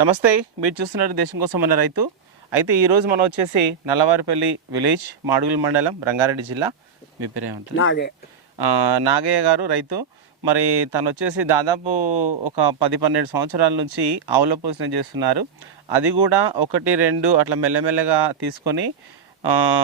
నమస్తే మీరు చూస్తున్నారు దేశం కోసం ఉన్న రైతు. అయితే ఈరోజు మనం వచ్చేసి నల్లవారిపల్లి విలేజ్ మాడుగుల మండలం రంగారెడ్డి జిల్లా. మీ పేరు ఏమంటారు? నాగే. నాగయ్య గారు రైతు. మరి తను వచ్చేసి దాదాపు ఒక పది పన్నెండు సంవత్సరాల నుంచి ఆవుల పోషణ చేస్తున్నారు. అది కూడా ఒకటి రెండు అట్లా మెల్లమెల్లగా తీసుకొని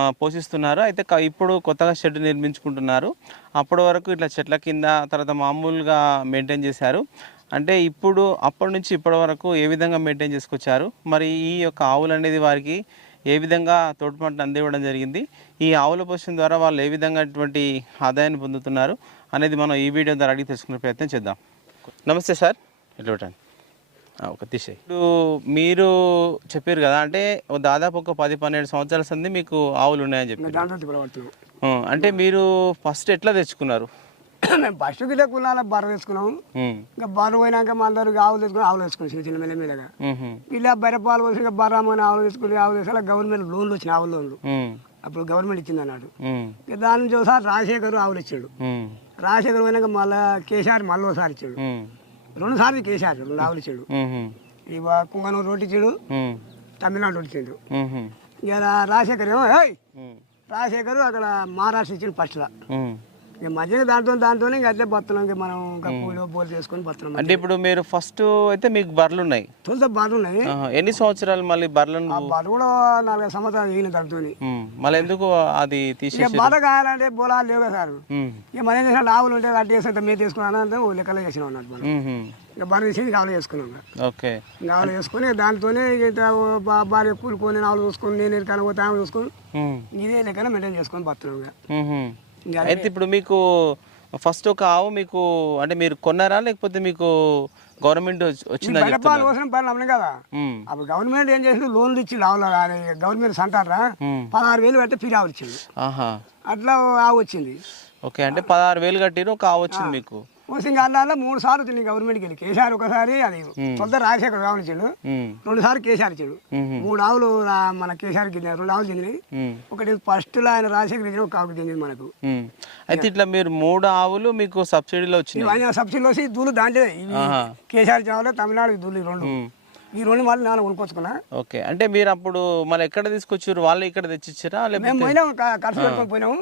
పోషిస్తున్నారు. అయితే క- ఇప్పుడు కొత్తగా షెడ్ నిర్మించుకుంటున్నారు. అప్పటి వరకు ఇట్లా చెట్ల కింద తర్వాత మామూలుగా మెయింటైన్ చేశారు. అంటే ఇప్పుడు అప్పటి నుంచి ఇప్పటి వరకు ఏ విధంగా మెయింటైన్ చేసుకొచ్చారు? మరి ఈ యొక్క ఆవులు అనేది వారికి ఏ విధంగా తోడ్పాటును అందివ్వడం జరిగింది? ఈ ఆవుల పోషణ ద్వారా వాళ్ళు ఏ విధంగా అటువంటి ఆదాయాన్ని పొందుతున్నారు అనేది మనం ఈ వీడియో ద్వారా అడిగి తెలుసుకునే ప్రయత్నం చేద్దాం. నమస్తే సార్. ఆ, ఒక తీసే ఇప్పుడు మీరు చెప్పారు కదా అంటే దాదాపు ఒక పది పన్నెండు సంవత్సరాల సంది మీకు ఆవులు ఉన్నాయని చెప్పి అంటే మీరు ఫస్ట్ ఎట్లా తెచ్చుకున్నారు? మేము ఫస్ట్ గిట్ట కులాల బర్ర తెచ్చుకున్నాం ఉమ్, ఇంకా బర్ర పోయినాక మా అందరూ ఆవులు తెచ్చుకుని ఆవులు తెచ్చుకున్నాం చిన్న చిన్న మెల్ల ఉహుం, ఇలా బర్రె పాలు పోసి బర్ర అమ్మని ఆవులు తెచ్చుకుని ఆవులు తెచ్చుకుని గవర్నమెంట్ లోన్లు వచ్చినాయి ఆవుల లోన్లు. అప్పుడు గవర్నమెంట్ ఇచ్చింది అన్నాడు. దాని నుంచి ఒకసారి రాజశేఖర్ ఆవులు ఇచ్చాడు. రాజశేఖర్ పోయినాక మళ్ళీ కేసీఆర్ మళ్ళీ ఒకసారి ఇచ్చాడు. రెండు సార్లు కేసీఆర్ రెండు ఆవులు ఇచ్చాడు. ఇక కుంగనూరు రోడ్డు ఇచ్చాడు. తమిళనాడు రోడ్డు ఇచ్చాడు. ఇక రాజశేఖర్ ఏమో రాజశేఖర్ అక్కడ మహారాష్ట్ర ఇచ్చాడు ఫస్ట్లో. మధ్యలో దాంతో దాంతోనే ఇంకా అట్లే బతున్నాం ఇంకా మనం ఇంకా పూలు బోలు చేసుకొని బతున్నాం అంటే ఇప్పుడు మీరు ఫస్ట్ అయితే మీకు బర్రెలు ఉన్నాయి. తొలిత బర్రెలు ఉన్నాయి. ఎన్ని సంవత్సరాలు మళ్ళీ బర్రెలను ఆ బర్రె కూడా నాలుగైదు సంవత్సరాలు వేగిన దాంతో మళ్ళీ ఎందుకు అది తీసేసి బర్రె కాయాలంటే బోలాలు లేవు సార్. ఇక మనం చేసిన ఆవులు ఉంటే అట్లా చేస్తే మేము తీసుకున్నాను అంటే లెక్కలో చేసినాం అన్నట్టు మనం. ఇక బర్రె తీసి ఆవులు చేసుకున్నాం. ఓకే. ఆవులు చేసుకొని దాంతోనే భార్య కూలుకొని ఆవులు చూసుకొని నేను ఎక్కడ పోతే ఆవులు చూసుకొని ఇదే లెక్కన మెయింటైన్ చేసుకొని బతున్నాం అయితే ఇప్పుడు మీకు ఫస్ట్ ఒక ఆవు మీకు అంటే మీరు కొన్నారా? లేకపోతే మీకు గవర్నమెంట్ పని అమ్మని కదా. అప్పుడు గవర్నమెంట్ ఏం చేసింది? లోన్లు ఇచ్చిండు ఆవులు గవర్నమెంట్ సంటారా? ఉమ్. పదహారు వేలు పెడితే ఫిరి ఆవులు ఇచ్చింది ఆహా. అట్లా ఆవు వచ్చింది. ఓకే అంటే పదహారు వేలు కట్టిరు ఒక ఆవు వచ్చింది మీకు. అలా మూడు సార్లు వచ్చింది గవర్నమెంట్కి వెళ్ళి. కేసీఆర్ ఒకసారి అది సొంత రాజశేఖర్ ఆవులు ఇచ్చాడు రెండు సార్లు కేసీఆర్ ఇచ్చాడు మూడు ఆవులు మన కేసీఆర్కి చెందినాయి రెండు ఆవులు చెందినాయి ఉమ్, ఒకటి ఫస్ట్లో ఆయన రాజశేఖర్ ఇచ్చిన ఒక ఆవుకి చెందింది మనకు. అయితే ఇట్లా మీరు మూడు ఆవులు మీకు సబ్సిడీలో ఆయన సబ్సిడీలో వచ్చి దూలు దాంట్లో. కేసీఆర్ చావులే తమిళనాడు దూలు రెండు. ఈ రెండు మళ్ళీ నాన్న కొనుక్కొచ్చుకున్నా. ఓకే. అంటే మీరు అప్పుడు మళ్ళీ ఎక్కడ తీసుకొచ్చారు? వాళ్ళు ఇక్కడ తెచ్చిచ్చారా? మేము క- ఖర్చు పెట్టుకొని పోయినాము.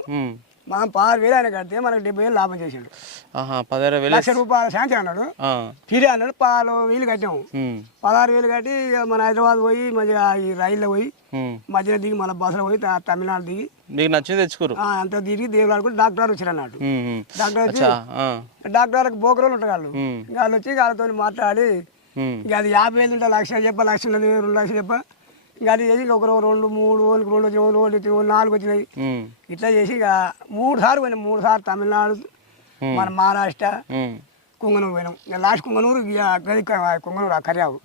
మనం పదహారు వేలు ఆయన కడితే మనకు డెబ్బై వేలు లాభం చేసాడు పదహారు వేలు లక్ష రూపాయలు శాంక్షన్ అన్నాడు. ఫిరే అన్నాడు పాలు వేలు కట్టాము. పదహారు వేలు కట్టి మన హైదరాబాద్ పోయి మధ్య ఈ రైల్లో పోయి ఉమ్. మధ్యలో దిగి మళ్ళీ బస్సులో పోయి తమిళనాడు దిగి మీకు నచ్చింది తెచ్చుకోరు? అంత తిరిగి దేవుడు కూడా డాక్టర్ వచ్చారు అన్నట్టు ఉమ్. డాక్టర్ వచ్చి డాక్టర్లకు బోకరోలు ఉంటారు వాళ్ళు. వాళ్ళు వచ్చి వాళ్ళతో మాట్లాడి అది యాభై వేలు ఉంటే లక్ష చెప్ప లక్ష ఉన్నది రెండు లక్షలు చెప్ప ఇంకా అది చేసి ఒక రెండు మూడు రోజులకి రెండు వచ్చినాయి రెండు రోజులు వచ్చినాయి నాలుగు వచ్చినాయి. ఇట్లా చేసి ఇక మూడు సార్లు పోయినాం మూడు సార్లు తమిళనాడు. మన మహారాష్ట్ర కుంగనూరు పోయినాం ఇక లాస్ట్ కుంగనూరు ఇక అక్కడి కుంగనూరు ఆ కర్యావు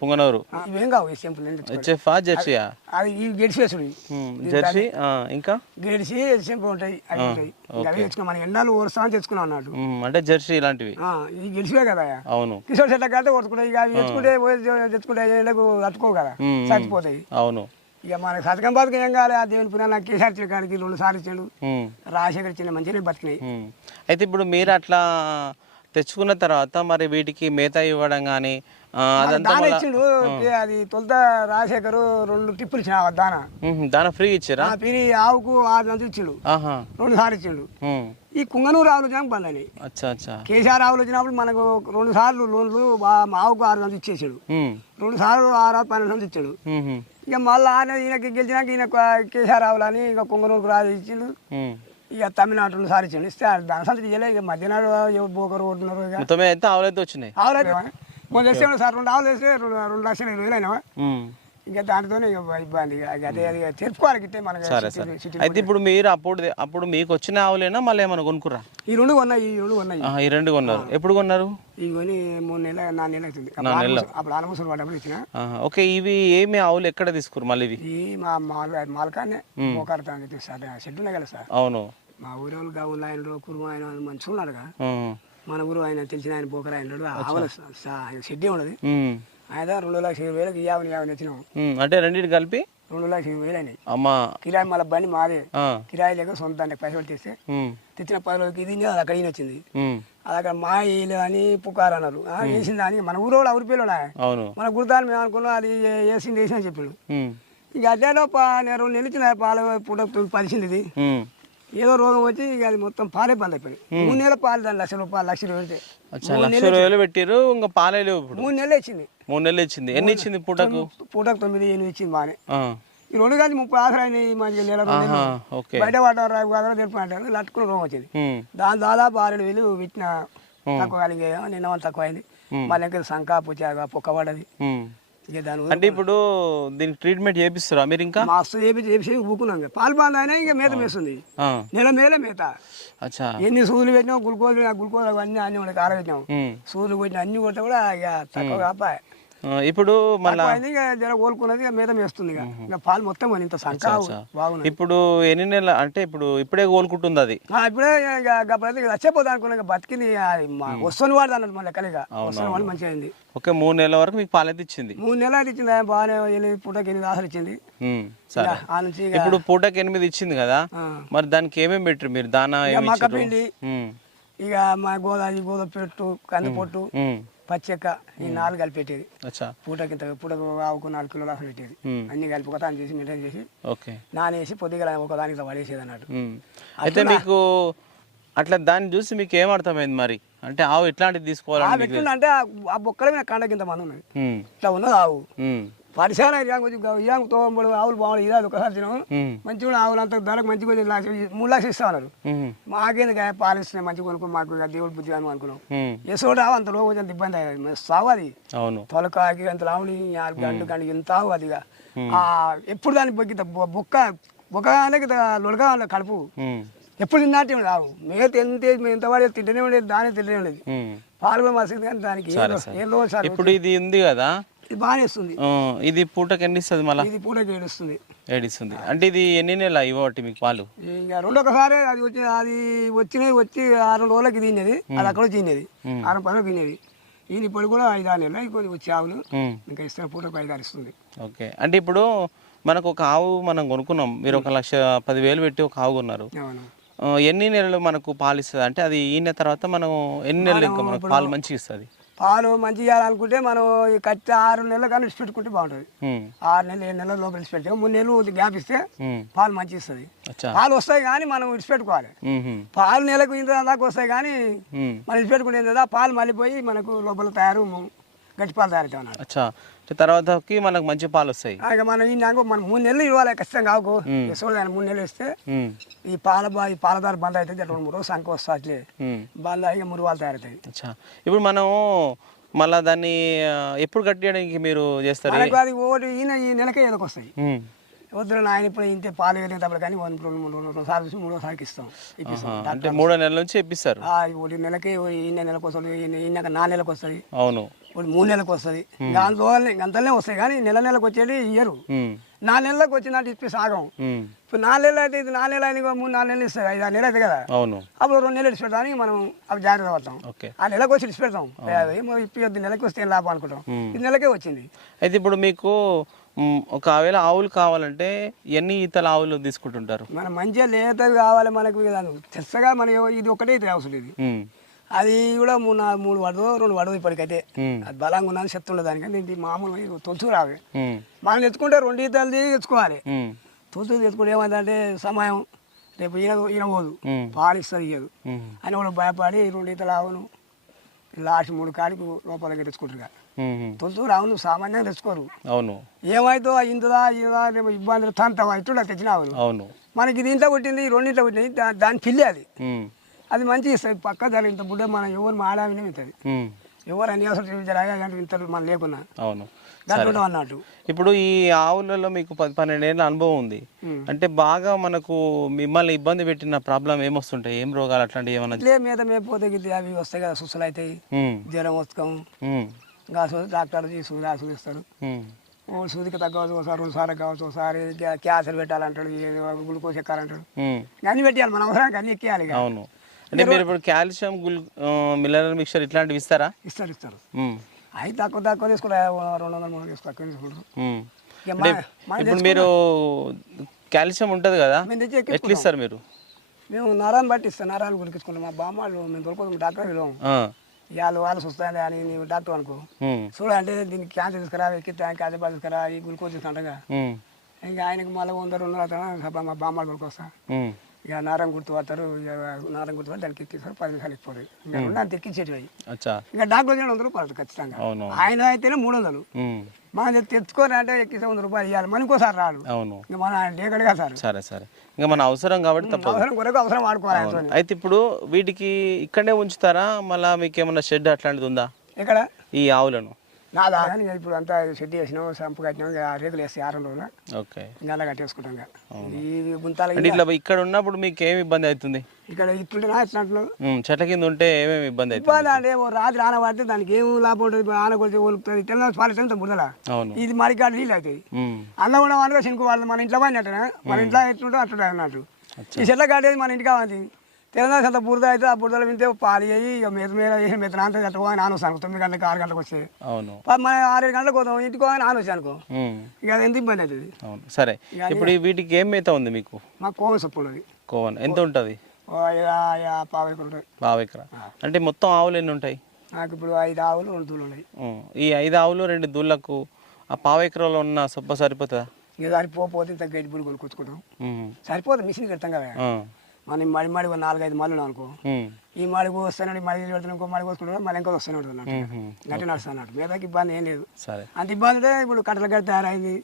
పుంగనూరు ఆ, ఇవేం కావు సింపుల్ జెర్సీయా అది ఈ గెడిసి వేసుడు జెర్సీ ఇంకా గెడిసి సింపుల్ ఉంటాయి అవి ఉంటాయి అవి తెచ్చుకున్నాం మన ఎండాలు ఓరుస్తామని తెచ్చుకున్నాం అన్నట్టు అంటే జెర్సీ ఇలాంటివి ఆ, ఈ గెలిసివే కదా అవును కిషోర్ చెట్ల కంటే ఓడుచుకుంటాయి ఇక అవి తెచ్చుకుంటే తెచ్చుకుంటే ఏళ్ళకు తట్టుకో కదా చచ్చిపోతాయి అవును ఇక మనకి సతకం బతుకం ఏం కావాలి ఆ దేవుని నాకు కేసీఆర్ కాడికి రెండు సార్లు ఇచ్చాడు రాజశేఖర్ ఇచ్చిన మంచిగానే బతికినాయి. అయితే ఇప్పుడు మీరు అట్లా తెచ్చుకున్న తర్వాత మరి వీటికి మేత ఇవ్వడం కానీ దాన ఇచ్చిండు. అది తొలుత రాజశేఖర్ రెండు టిప్పులు ఇచ్చిన దాన. ఫ్రీ ఇచ్చారా? పిరి ఆవుకు ఆరు గంటలు ఇచ్చిండు. రెండు సార్లు ఇచ్చిండు. ఈ కుంగనూరు ఆవులు వచ్చినాక బంద్ కేసీఆర్ ఆవులు వచ్చినప్పుడు మనకు రెండు సార్లు లోన్లు మా ఆవుకు ఆరు గంటలు ఇచ్చేసాడు. రెండు సార్లు ఆరు పన్నెండు వందలు ఇచ్చాడు. ఇక మళ్ళీ ఆయన ఈయనకి గెలిచినాక ఈయన కేసీఆర్ ఆవులు అని ఇక కుంగనూరుకు రాజు ఇచ్చిండు. ఇక తమిళనాడు ఇచ్చిండు ఇస్తే దాని సంగతి ఇయ్యలే ఇక మధ్యనాడు బోకరు ఇక. మొత్తం అయితే ఆవులైతే వచ్చినాయి. ఆవులు అయితే మొన్న వేస్తే సార్ రెండు ఆవులు వేస్తే రెండు రెండు లక్షల ఇరవై వేలు అయినా ఇంకా ఇక ఇబ్బంది అదే అది తెలుపుకోవాలి గిట్టే మనకి అయితే ఇప్పుడు మీరు అప్పుడు అప్పుడు మీకు వచ్చిన ఆవులేనా మళ్ళీ ఏమైనా కొనుక్కురా ఈ రెండు ఉన్నాయి ఈ రెండు ఉన్నాయి ఆహా, ఈ రెండు కొన్నారు. ఎప్పుడు కొన్నారు? ఈ కొని మూడు నెలల నాలుగు నెలలు అవుతుంది. అప్పుడు ఆలమూసలు డబ్బులు ఇచ్చిన. ఓకే ఇవి ఏమి ఆవులు ఎక్కడ తీసుకురు మళ్ళీ ఇవి? మా మాల్ మాలకానే చెప్పి సార్ షెడ్ ఉన్నాయి కదా సార్. అవును. మా ఊరి వాళ్ళు గావులు ఆయన కురుమ ఆయన మంచిగా ఉన్నాడుగా ఉమ్, మన ఊరు ఆయన తెలిసిన ఆయన బోకర్ ఆయన. ఆవుల షెడ్డే ఉన్నది ఆయన రెండు లక్షల ఇరవై వేలకు యాభై యాభై తెచ్చినాం ఉమ్, అంటే రెండింటి కలిపి? రెండు లక్షల వేలు అయినాయి. అమ్మా. కిరాయి మళ్ళీ బండి మాదే. కిరాయి లేక సొంత పైసలు తెస్తే తెచ్చిన పది రోజులకి ఇది అక్కడ ఈయన వచ్చింది. అది అక్కడ మాయిలు అని పుకారు అన్నారు. ఆ, వేసిన దానికి. మన ఊరు వాళ్ళు ఊరి పిల్లలు మన గుర్తాన్ని మేము అనుకున్నాం అది వేసింది వేసిన చెప్పాడు ఇక అదేలో పా నేను ఇచ్చిన పాల పూట పరిచింది ఇది. ఏదో రోగం వచ్చి ఇక అది మొత్తం పాలే బంద్ అయిపోయింది మూడు నెలల పాలు దాని లక్ష రూపాయలు లక్షలు పెడితే లక్ష వేలు పెట్టిర్రు ఇంకా పాలే లేవు ఇప్పుడు. మూడు నెలలు ఇచ్చింది. మూడు నెలలు ఇచ్చింది. ఎన్ని ఇచ్చింది పూటకు? పూటకు తొమ్మిది ఎనిమిది ఇచ్చింది బాగానే. ఈ రెండు కాదు ముప్పై ఆఖరు అయినాయి మంచిగా నెల బయట కాదు తెలుపు అంటారు లట్టుకుని రోగం వచ్చింది. దాని దాదాపు ఆరేడు వేలు పెట్టిన. తక్కువ కలిగే నిన్న వాళ్ళు తక్కువ అయింది. మళ్ళీ ఇంకా సంకా పుచ్చాగా పొక్క పడ్డది. దాని అంటే ఇప్పుడు దీనికి ట్రీట్మెంట్ చేపిస్తారా మీరు ఇంకా? మస్తు చేపి చేపి ఊపుకున్నాం ఇక. పాలు బాగా అయినా ఇంకా మేత మేస్తుంది. ఆ, నెల మేల మేత. అచ్చా. ఎన్ని సూదులు పెట్టినాం గ్లూకోజ్ గ్లూకోజ్ అన్ని మనకి ఆరబెట్టినాం ఉమ్. సూదులు పెట్టిన అన్ని కొట్ట కూడా ఇక తక్కువ కాపాయ. ఇప్పుడు మళ్ళా కోలుకున్నది ఇక ఇంకా. పాలు మొత్తం ఇంత బాగున్నది. ఇప్పుడు ఎన్ని నెలలు అంటే ఇప్పుడు ఇప్పుడే కోలుకుంటుంది అది? ఇప్పుడే చచ్చిపోతా అనుకున్నా బతికింది అది మా వస్తుని వాడు అన్నట్టు మళ్ళీ కలిగ వస్తుని వాడు మంచిగా అయింది ఓకే మూడు నెలల వరకు మీకు పాలైతే ఇచ్చింది? మూడు నెలలు ఇచ్చింది బాగానే ఎనిమిది పూటకి ఎనిమిది ఆశలు ఇచ్చింది. ఇప్పుడు పూటకి ఎనిమిది ఇచ్చింది కదా. మరి దానికి ఏమేమి పెట్టరు మీరు? దానా ఇక మా గోదావరి గోద పెట్టు కంది పొట్టు పచ్చెక్క ఈ నాలుగు కలిపి పెట్టేది. పూటకి ఇంత పూటకు ఆవుకు నాలుగు కిలోలు అసలు పెట్టేది. అన్ని కలిపి ఒక చేసి మెయింటైన్ చేసి నానేసి పొద్దుగా ఒక దానికి పడేసేది అన్నట్టు. అయితే మీకు అట్లా దాన్ని చూసి మీకు ఏం అర్థమైంది మరి? అంటే ఆవు ఎట్లాంటిది పెట్టుండే అంటే ఆ- బొక్కల మీద కండకి ఇంత మంది ఉన్నది. ఇట్లా ఉన్నది ఆవు. ఇయాంగ్ తోంబడు ఆవులు ఇది అది ఒకసారి తినం మంచిగా ఆవులు అంత ధరకు మంచిగా కొంచెం లక్ష మూడు లక్షలు ఇస్తా ఉన్నారు. ఉమ్, మాకేందుకు పాలిస్తున్నాయి. మంచిగా కొనుక్కో మాకు దేవుడు బుద్ధి అని అనుకున్నాం. ఎసోడు ఆవు అంత లోపు కొంచెం ఇబ్బంది అయ్యేది. మరి సావు అది. తొలకాకి అంత లావుని గంట గంట ఇంత ఆవు అది ఎప్పుడు దాన్ని బొక్కిత బొక్క బొక్కగానే లొడగా కడుపు. ఎప్పుడు తిన్నట్టే ఉండదు ఆవు మేత ఎంత ఎంత పడేది తింటనే ఉండేది దానే తింటనే ఉండేది. ఉమ్. పాలు కూడా మసింది కానీ దానికి ఇప్పుడు ఇది ఉంది కదా ఇది బాగానే ఇస్తుంది ఇది పూటకి ఎన్ని ఇస్తుంది మళ్ళీ? ఇది పూటకి ఏడుస్తుంది ఏడిస్తుంది. అంటే ఇది ఎన్ని నెలలు ఇవ్వటి మీకు పాలు? ఇంకా రెండొకసారి అది వచ్చి అది వచ్చినది వచ్చి ఆరు రోజులకి తినేది. అది అక్కడ తినేది. ఆరు పనులకు తినేది. ఈయన ఇప్పుడు కూడా ఐదు ఆరు నెలలు ఇంకొన్ని వచ్చి ఆవులు. ఇంకా ఇస్తే పూటకు ఐదు ఆరు ఇస్తుంది. ఓకే. అంటే ఇప్పుడు మనకు ఒక ఆవు మనం కొనుక్కున్నాం. మీరు ఒక లక్ష పదివేలు పెట్టి ఒక ఆవు కొన్నారు. ఎన్ని నెలలు మనకు పాలు ఇస్తుంది? అంటే అది ఈయన తర్వాత మనం ఎన్ని నెలలు ఇంకా మనకు పాలు మంచిగా ఇస్తుంది? పాలు మంచిగా ఇవ్వాలనుకుంటే మనం ఈ కట్టి ఆరు నెలలు కానీ పెట్టుకుంటే బాగుంటుంది. ఆరు నెలలు ఏడు నెలల లోపల ఇచ్చి పెడితే మూడు నెలలు గ్యాప్ ఇస్తే పాలు మంచిగా ఇస్తుంది. పాలు వస్తాయి కానీ మనం ఇడిచిపెట్టుకోవాలి ఉమ్, పాలు నెలకు ఇంత దాకా వస్తాయి కానీ మనం ఆ పాలు మళ్ళీపోయి మనకు లోపల తయారు గట్టి పాలు అచ్చా. అంటే తర్వాతకి మనకు మంచి పాలు వస్తాయి. ఇక మనం ఈ మనం మూడు నెలలు ఇవ్వాలి ఖచ్చితంగా కాకు చూడదాన్ని మూడు నెలలు ఇస్తే ఈ పాల ఈ పాలదార బంద్ అయితే రెండు మూడు రోజులు సంఖ వస్తా అట్లే బంద్ అయ్యి మురువాలు తయారవుతాయి. ఇప్పుడు మనం మళ్ళా దాన్ని ఎప్పుడు కట్టడానికి మీరు చేస్తారు? అది ఒకటి ఈయన ఈ నెలకే ఉమ్, వద్దు నాయన ఇప్పుడు ఇంతే పాలు వెళ్ళేటప్పుడు కానీ వన్ రెండు మూడు రెండు సార్లు చూసి మూడో సార్కి ఇస్తాం. ఇప్పిస్తాం. అంటే మూడో నెలల నుంచి ఇప్పిస్తారు. ఆ, ఒకటి నెలకి ఈయన నెలకు వస్తుంది ఈయనక నాలుగు నెలకు వస్తుంది అవును. ఒకటి మూడు నెలలకు వస్తుంది. దాంట్లో అంతలే వస్తాయి కానీ నెల నెలకు వచ్చేది ఇయ్యరు. నాలుగు నెలలకు వచ్చినట్టు ఇప్పి సాగం. ఇప్పుడు నాలుగు నెలలు అయితే ఇది నాలుగు నెలలు ఇంకో మూడు నాలుగు నెలలు ఇస్తాయి ఐదు ఆరు నెలలు అయితే కదా. అప్పుడు రెండు నెలలు ఇచ్చి పెడతానికి మనం అవి జాగ్రత్త పడతాం. ఆ నెలకు వచ్చి ఇచ్చి పెడతాం ఏమో ఇప్పి నెలకి వస్తే లాభం అనుకుంటాం. ఇది నెలకే వచ్చింది. అయితే ఇప్పుడు మీకు ఒకవేళ ఆవులు కావాలంటే ఎన్ని ఈతల ఆవులు తీసుకుంటుంటారు? మనం మంచిగా లేతవి కావాలి మనకు తెచ్చగా మన ఇది ఒకటే ఇది అవసరం ఇది అది కూడా మూడు నాలుగు మూడు పడదు రెండు పడదు ఇప్పటికైతే. అది బలంగా ఉన్నది చెప్తుండే దానికంటే ఇది మామూలు ఇది తొలుచు రావి మనం తెచ్చుకుంటే రెండు ఈతలు తెచ్చుకోవాలి. తొలుచు తెచ్చుకుంటే ఏమైందంటే సమయం రేపు ఈయన ఈయన పోదు. ఉమ్, పాలు ఇస్తుంది ఇయ్యదు అని కూడా భయపడి రెండు ఈతలు ఆవును లాస్ట్ మూడు కాడికి లోపలికి తెచ్చుకుంటారు తొలుచు రావును సామాన్యంగా తెచ్చుకోరు. అవును. ఏమైతే ఇంతదా ఇంతదా రేపు ఇబ్బందులు తంతవా ఇట్లా తెచ్చిన ఆవులు. అవును. మనకి దీంట్లో పుట్టింది రెండింట్లో పుట్టింది దా- దాని పిల్లి అది. అది మంచి ఇస్తుంది పక్క దాని ఇంత బుడ్డ మనం ఎవరు ఇస్తుంది ఉమ్, ఎవరు అన్ని అవసరం చూపించారా అంటే ఇంత మనం లేకున్నా. అవును. అన్నట్టు. ఇప్పుడు ఈ ఆవులలో మీకు పది పన్నెండు ఏళ్ళ అనుభవం ఉంది. అంటే బాగా మనకు మిమ్మల్ని ఇబ్బంది పెట్టిన ప్రాబ్లం ఏమొస్తుంటాయి? ఏం రోగాలు అట్లాంటివి ఏమన్నా ఇట్లే మీద మేపోతే అవి వస్తాయి కదా సుసలు అవుతాయి. జ్వరం వస్తాం. డాక్టర్ సూది ఓ సూదికి తగ్గవచ్చు ఒకసారి రెండు సార్లు కావచ్చు ఒకసారి క్యాన్సర్ పెట్టాలంటాడు గ్లూకోజ్ ఎక్కాలంటాడు. అన్ని పెట్టాలి మన అవసరానికి అన్ని ఎక్కియాలి. అవును. అంటే మీరు ఇప్పుడు కాల్షియం గుల్ మిల్లర్ మిక్చర్ ఇట్లాంటివి ఇస్తారా? ఇస్తారు ఇస్తారు. అవి తక్కువ తక్కువ తీసుకుంటారు రెండు వందల మూడు తక్కువ తీసుకుంటారు ఇప్పుడు మీరు కాల్షియం ఉంటుంది కదా ఎట్లా ఇస్తారు మీరు? మేము నరాన్ని బట్టి ఇస్తాం నరాన్ని గురికించుకుంటాం మా బామ్మలు మేము దొరకదు డాక్టర్ ఆ, వాళ్ళు వాళ్ళు చూస్తాయి అని నీవు డాక్టర్ అనుకో. చూడంటే దీనికి క్యాన్సర్ తీసుకురా ఎక్కితే క్యాన్సర్ బాధ తీసుకురా ఈ గ్లూకోజ్ తీసుకుంటగా ఇంకా ఆయనకి మళ్ళీ వంద రెండు వందల మా బామ్మలు దొరికొస్తా. ఇక నారం గుర్తు పడతారు ఇక నారం గుర్తు పడి దానికి ఎక్కిస్తారు పది నిమిషాలు ఎక్కిపోతాయి ఇంకా రెండు అంత ఎక్కించేటివి ఇంకా డాక్టర్ వచ్చిన వంద రూపాయలు ఖచ్చితంగా. ఆయన అయితేనే మూడు వందలు. మనం తెచ్చుకొని అంటే ఎక్కిస్తే వంద రూపాయలు ఇవ్వాలి. మన ఇంకోసారి రాడు అవును. ఇంకా మన లేకడుగా సార్. సరే సరే. ఇంకా మన అవసరం కాబట్టి అవసరం కొరకు అవసరం వాడుకోవాలి అయితే ఇప్పుడు వీటికి ఇక్కడే ఉంచుతారా? మళ్ళీ మీకు ఏమన్నా షెడ్ అట్లాంటిది ఉందా? ఇక్కడ ఈ ఆవులను. నాదా? ఇక ఇప్పుడు అంతా షెడ్ చేసినాం సంపు కట్టినాం ఇక రేకులు వేస్తే ఆరు రోజులు ఓకే. ఇంకా అలా కట్టేసుకుంటాం ఇంకా. ఈ గుంతాల అంటే ఇట్లా ఇక్కడ ఉన్నప్పుడు మీకు ఏమి ఇబ్బంది అవుతుంది? ఇక్కడ ఇట్లుంటే ఇట్లా అంటున్నావు? ఉమ్, చెట్ల కింద ఉంటే ఏమేమి ఇబ్బంది అవుతుంది ఇబ్బంది అంటే ఓ రాత్రి ఆన పడితే దానికి ఏం లాభం ఉంటుంది? ఆన కొడితే ఒలుపుతుంది తెల్ల పాలిస్తుంది బుడదల అవును. ఇది మరికాడు నీళ్ళు అవుతుంది ఉమ్, అందులో కూడా మనగా శనుకు వాళ్ళు మన ఇంట్లో అంటారా? మన ఇంట్లో ఎట్లుంటే అట్లా అన్నట్టు. ఈ చెట్ల కాడేది మన ఇంటికి కావాలి? తెలంగాణ అంత బురద అయితే ఆ బురదలు వింటే పాలు అయ్యి ఇక మీద మీద వేసి మీద నాన్న వస్తాను తొమ్మిది గంటలకు ఆరు గంటలకు వస్తే అవును. మన ఆరేడు గంటలకు పోతాం ఇంటికి పోయి నాన్న వచ్చి అనుకో ఇక అది ఎంత ఇబ్బంది అవుతుంది? అవును. సరే. ఇప్పుడు వీటికి ఏం మేత ఉంది మీకు? మాకు కోవం సొప్పు ఉన్నది కోవన్ ఎంత ఉంటుంది? ఓ యా- యా పావు ఎకరం ఉంటుంది. బాగా ఎకరా. అంటే మొత్తం ఆవులు ఎన్ని ఉంటాయి? నాకు ఇప్పుడు ఐదు ఆవులు రెండు దూలు ఉన్నాయి. ఈ ఐదు ఆవులు రెండు దూళ్ళకు ఆ పావు ఎకరాలో ఉన్న సొప్ప సరిపోతుందా? ఇక దాని పోతే ఇంత గడ్డి బుడి కొనుక్కొచ్చుకుంటాం. సరిపోతుంది మిషన్ పెడతాం కదా. మనం మడి మడి నాలుగైదు మళ్ళీ ఉన్నాం అనుకో. ఈ మడికి వస్తానండి మళ్ళీ పెడతాను ఇంకో మడికి వస్తున్నాడు మళ్ళీ ఇంకో వస్తూనే ఉంటుంది గట్టి నడుస్తున్నాడు మీదకి ఇబ్బంది ఏం లేదు. సరే. అంత ఇబ్బంది ఇప్పుడు కట్టల గడ్డి తయారైంది.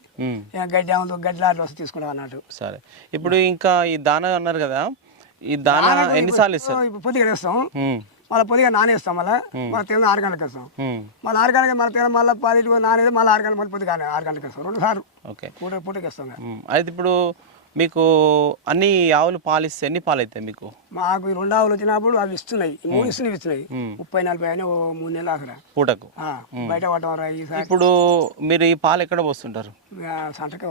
గడ్డి ఏమో గడ్డి లాట్లు వస్తే తీసుకుంటాం అన్నట్టు. సరే. ఇప్పుడు ఇంకా ఈ దాన అన్నారు కదా ఈ దాన ఎన్నిసార్లు ఇస్తారు? ఇప్పుడు పొద్దుగా వేస్తాం. మళ్ళీ పొద్దుగా నానేస్తాం మళ్ళీ. మళ్ళీ తిన్న ఆరు గంటలకు వేస్తాం. మళ్ళీ ఆరు గంటలకు మళ్ళీ తిన్న మళ్ళీ పది నానేది మళ్ళీ ఆరు గంటలకు మళ్ళీ పొద్దుగా ఆరు గంటలకు వేస్తాం. రెండు సార్లు. ఓకే. పూట పూటకి వేస్తాం అయితే ఇప్పుడు మీకు అన్ని ఆవులు పాలిస్తే ఎన్ని పాలు అవుతాయి మీకు మాకు రెండు ఆవులు వచ్చినప్పుడు అవి ఇస్తున్నాయి. మూడు ఇస్తున్నాయి. ఇస్తున్నాయి. ముప్పై నలభై అయినా మూడు నెలలు ఆఖరా. పూటకు? బయట పడటం ఇప్పుడు మీరు ఈ పాలు ఎక్కడ పోస్తుంటారు? సంతకే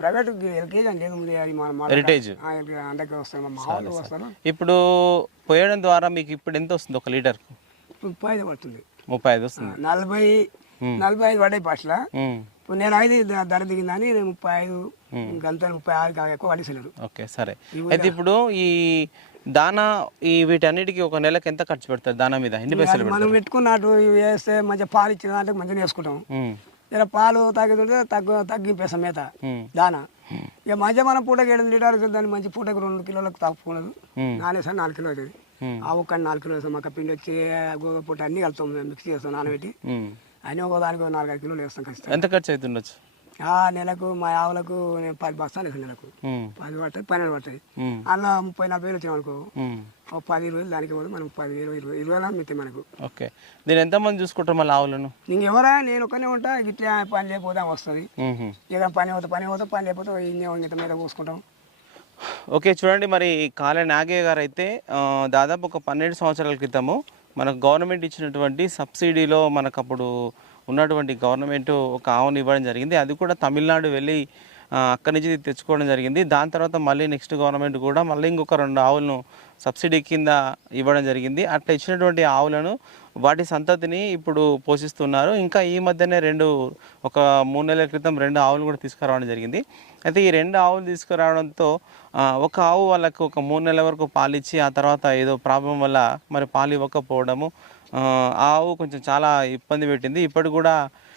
ప్రైవేట్ ఎల్కేజీ హెరిటేజ్. అందరికీ మామూలు ఇప్పుడు పోయడం ద్వారా మీకు ఇప్పుడు ఎంత వస్తుంది ఒక లీటర్కు ముప్పై ఐదు పడుతుంది. ముప్పై ఐదు వస్తుంది. నలభై నలభై ఐదు ఉమ్, ఇప్పుడు నేను ఐదు ధర దిగిందని ముప్పై ఐదు గంత ముప్పై ఆరు ఎక్కువ పడేసలేరు ఓకే సరే. అయితే ఇప్పుడు ఈ దానా ఈ వీటన్నిటికీ ఒక నెలకు ఎంత ఖర్చు పెడతారు దానా మీద? ఎన్ని పైసలు మనం పెట్టుకున్నట్టు ఇవి వేస్తే మంచిగా పాలు ఇచ్చిన దాంట్లో మంచిగా వేసుకుంటాం. ఇలా పాలు తగ్గుతుంటే తగ్గు తగ్గింపేస్తాం మేత ఉమ్, దానా. ఇక మధ్య మనం పూటకి ఏడు లీటర్లు దాన్ని మంచి పూటకి రెండు కిలోలకు తక్కువదు ఉమ్, నానేసారి నాలుగు కిలో అవుతుంది ఆవు కానీ నాలుగు కిలో వేస్తాం మక్క పిండి వచ్చి గోగ పూట అన్ని కలుతాం మిక్స్ చేస్తాం నానబెట్టి. అన్నీ ఒక దానికి నాలుగైదు కిలోలు వేస్తాం ఖచ్చితంగా. ఎంత ఖర్చు అవుతుండొచ్చు ఆ నెలకు మా ఆవులకు నేను పది బస్తాలు వేసాను నెలకు. పది పడతాయి పన్నెండు పడతాయి. ఉమ్, అందులో ముప్పై నలభై వేలు ఉమ్. ఒక పది ఇరవై వేలు దానికి పోదు మనకు పది వేలు ఇరవై ఇరవై వేల మిగతాయి మనకు. ఓకే. దీని ఎంతమంది చూసుకుంటారు మళ్ళీ ఆవులను? ఇంకెవరా నేను ఒక్కనే ఉంటా ఇట్లా పని లేకపోతే వస్తుంది. ఇక పని పోతే పని పోతే పని లేకపోతే ఇంత మీద పోసుకుంటాం. ఓకే చూడండి మరి కాలే నాగయ్య గారు అయితే దాదాపు ఒక పన్నెండు సంవత్సరాల క్రితము మనకు గవర్నమెంట్ ఇచ్చినటువంటి సబ్సిడీలో మనకు అప్పుడు ఉన్నటువంటి గవర్నమెంట్ ఒక ఆవును ఇవ్వడం జరిగింది. అది కూడా తమిళనాడు వెళ్ళి అక్కడి నుంచి తెచ్చుకోవడం జరిగింది. దాని తర్వాత మళ్ళీ నెక్స్ట్ గవర్నమెంట్ కూడా మళ్ళీ ఇంకొక రెండు ఆవులను సబ్సిడీ కింద ఇవ్వడం జరిగింది. అట్లా ఇచ్చినటువంటి ఆవులను వాటి సంతతిని ఇప్పుడు పోషిస్తున్నారు. ఇంకా ఈ మధ్యనే రెండు ఒక మూడు నెలల క్రితం రెండు ఆవులు కూడా తీసుకురావడం జరిగింది. అయితే ఈ రెండు ఆవులు తీసుకురావడంతో ఒక ఆవు వాళ్ళకు ఒక మూడు నెలల వరకు పాలిచ్చి ఆ తర్వాత ఏదో ప్రాబ్లం వల్ల మరి పాలు ఇవ్వకపోవడము ఆ, ఆవు కొంచెం చాలా ఇబ్బంది పెట్టింది. ఇప్పటికి కూడా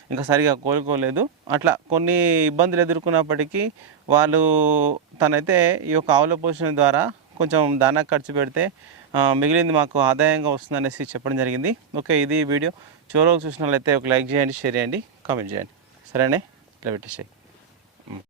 ఇంకా సరిగా కోలుకోలేదు. అట్లా కొన్ని ఇబ్బందులు ఎదుర్కొన్నప్పటికీ వాళ్ళు తనైతే ఈ యొక్క ఆవుల పోషణ ద్వారా కొంచెం దానా ఖర్చు పెడితే మిగిలింది మాకు ఆదాయంగా వస్తుందనేసి చెప్పడం జరిగింది. ఓకే ఇది వీడియో. చివరకు చూసిన వాళ్ళైతే ఒక లైక్ చేయండి షేర్ చేయండి కామెంట్ చేయండి. సరేనే? ఇట్లా పెట్టేసాయి.